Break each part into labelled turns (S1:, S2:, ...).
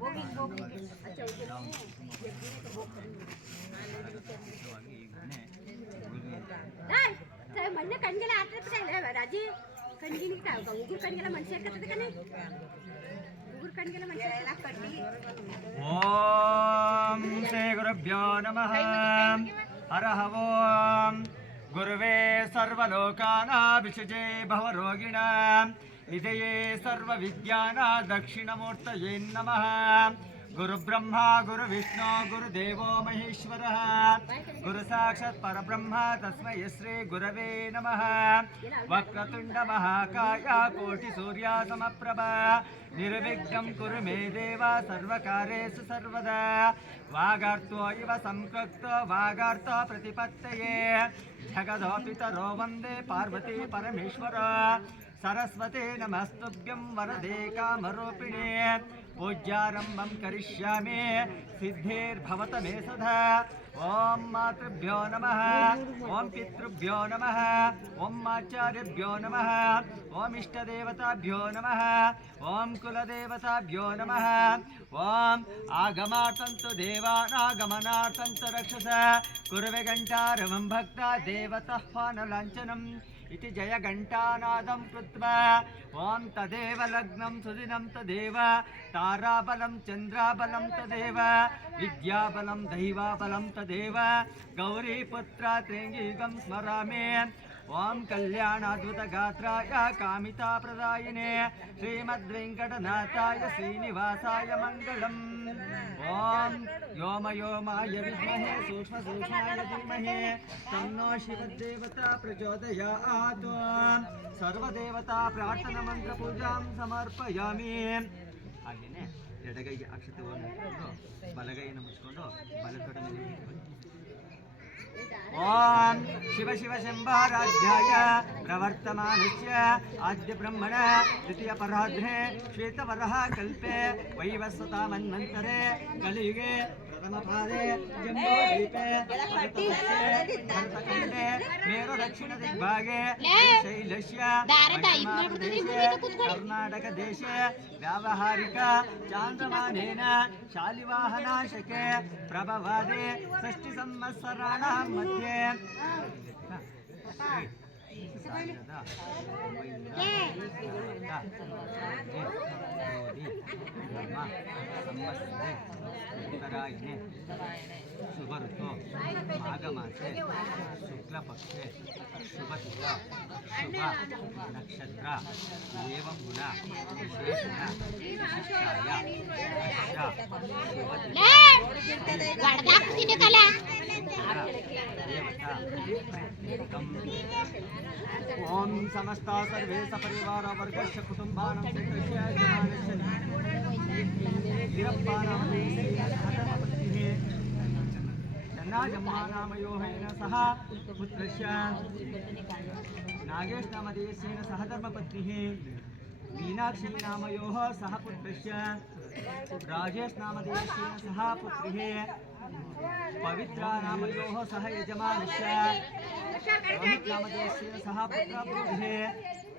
S1: ಮಾಡಕಡೆ ಎಣ್ಣೆ ಎಣ್ಣೆ ಬಿಡವ
S2: ಆ ಕಡೆ ಆ ಕಡೆ ಮಾಮಿ
S1: ನೋಡಲ್ ಮಾಮಿ ಮಾಡ್ತಾರೆ ಹೋಗು ಮೆತ್ತಿಗೆ ಹೋಗಿ ಹೋಗಿ
S2: ಮಣ್ಣ ಕಣ್ಗೆಲ್ಲ ಆಟ ರಾಜಿ ಕಣ್ಗಿನಿ ಉಗುರು ಕಣ್ಗೆಲ್ಲ ಮನುಷ್ಯ ಹಾಕತ್ತದ ಕಣೆ ಉಗುರು ಕಣ್ಗೆಲ್ಲ ಮನುಷ್ಯ ಎಲ್ಲ ಕಣ್ಣಿ
S1: ಓಂ ಶ್ರೀ ಗುರುಭ್ಯೋ ನಮಃ ಹರಃ ಓಂ ಗುರುವೇ ಸರ್ವಲೋಕಾನಾಭಿಷಜೇ ಭವರೋಗಿಣ నిధయే సర్వ విజ్ఞాన దక్షిణమూర్తయే నమ గురు బ్రహ్మ గురు విష్ణు గురు దేవో మహేశ్వర
S2: గురు
S1: సాక్షాత్ పరబ్రహ్మ తస్మై శ్రీ గురవే నమ
S2: వక్రతుండ మహాకాయ కోటి
S1: సూర్య సమప్రభ నిర్విఘ్నం కురు మే దేవ సర్వకార్యేషు సర్వదా వాగార్థో ఇవ సంకృక్తో వాగార్థ ప్రతిపత్తయే జగదోపితరో వందే పార్వతీ పరమేశ్వర सरस्वते नमस्तुभ्यं वरदे कामरूपिणे पूज्यारम्भं करिष्यामि सिद्धेर्भवत मे सदा ओम मातृभ्यो नम। ओं पितृभ्यो नम। ओं आचार्यभ्यो नम। ॐ इष्टदेवताभ्यो नम। ओं कुलदेवताभ्यो नम। ओं आगमार्थन्तु देवानागमनार्थन्तु रक्षस। कुरवे घण्टारवं भक्ता देवतः पानलाञ्छनम्। इति जयघण्टानादं कृत्वा ॐ तदेव लग्नं सुदिनं तदेव। ताराबलं, चन्द्राबलं तदेव। विद्याबलं दैवाबलं तदेव गौरीपुत्रा त्रिङ्गिगं स्मरामि ॐ कल्याणाद्भुतगात्राय कामिताप्रदायिने श्रीमद्वेङ्कटनाथाय श्रीनिवासाय मङ्गलम् ॐ व्योमयोमाय विद्महे सूक्ष्मसूक्ष्माय धीमहि तन्नो शिवदेवता प्रचोदयात् ಸರ್ವದೇವತಾ ಪ್ರಾರ್ಥನಾ ಮಂತ್ರ ಪೂಜಾಂ ಸಮರ್ಪಯಾಮಿ ಹಾಗೇನೆ ಎಡಗೈಗೆ ಅಕ್ಷತವನ್ನು ಇಟ್ಕೊಂಡು ಬಲಗೈಯನ್ನು ಮುಚ್ಕೊಂಡು ಬಲತೊಡ ಮೇಲೆ
S2: ಓಂ ಶಿವ ಶಿವ
S1: ಶಂಭಾರಾಧ್ಯಾಯ ಪ್ರವರ್ತಮಾನಸ್ಯ ಆದ್ಯ ಬ್ರಹ್ಮಣ ದ್ವಿತೀಯ ಪರಾಧ್ರೆ ಶ್ವೇತವರಹ ಕಲ್ಪೆ ವೈವಸ್ವತಾ ಮನ್ವಂತರೆ ಕಲಿಯುಗೆ ಪ್ರಥಮ ಪಾದೆ ಜಂಬೋ ದ್ವೀಪೆ ಭರತಖಂಡೆ ಮೇರು ದಕ್ಷಿಣ ದಿಗ್ಭಾಗೆ ಶೈಲಸ್ಯ ಮಧ್ಯಮಪ್ರದೇಶೆ ಕರ್ನಾಟಕ ದೇಶೆ ವ್ಯಾವಹಾರಿಕ ಚಾಂದ್ರಮಾನೇನ ಶಾಲಿವಾಹನಾಶಕೆ ಪ್ರಭವಾದೆ ಷಷ್ಠಿ ಸಂವತ್ಸರಾಣ ಮಧ್ಯೆ ಸಾವಿರದ ಒಂಬೈನೂರ ಮೋದಿ ನಮ್ಮ ಸಂವತ್ಸರೆ શંકરાયને શુભઋતો માઘમાસે શુક્લપક્ષે શુભતિથિ શુભ નક્ષત્ર એવં ગુણા વિશેષણ
S2: ઓમ
S1: સમસ્ત સર્વે સપરિવાર વર્ગસ્ય કુટુંબાન जम्मानामयोहेन सह पुत्रस्य सह धर्मपत्निः मीनाक्षीनामयोः सह पुत्रस्य राजेशनामदेशेन सह पुत्रिः पवित्रानामयोः सह यजमानस्य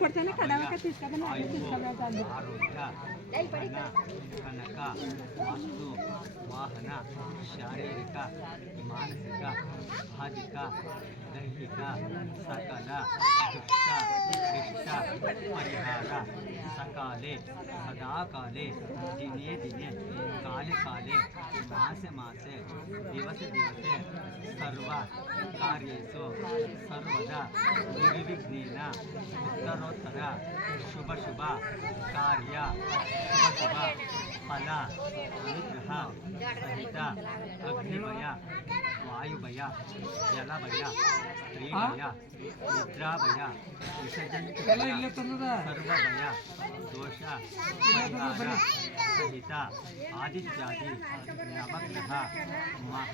S3: కొడతానే కడవక తీసుకొని అన్ని తీసుకున్నాను
S1: కనక వాస్తు వాహన శారీరక మానసిక ఆదిక దైహిక సకల దుష్ట దుష్ట పరిహార సకాలే సదాకాలే దినే దినే కాలే కాలే మాసే మాసే दिवसे दिवसे सर्व कार्येषु सर्वदा निर्विघ्नेन उत्तरोत्तर शुभ शुभ कार्य शुभ शुभ फल अनुग्रह सहित अग्निमय वायुभय जलमय स्त्रीभय निद्राभय विसर्जन सर्वभय दोष सहित आदित्यादि नवग्रह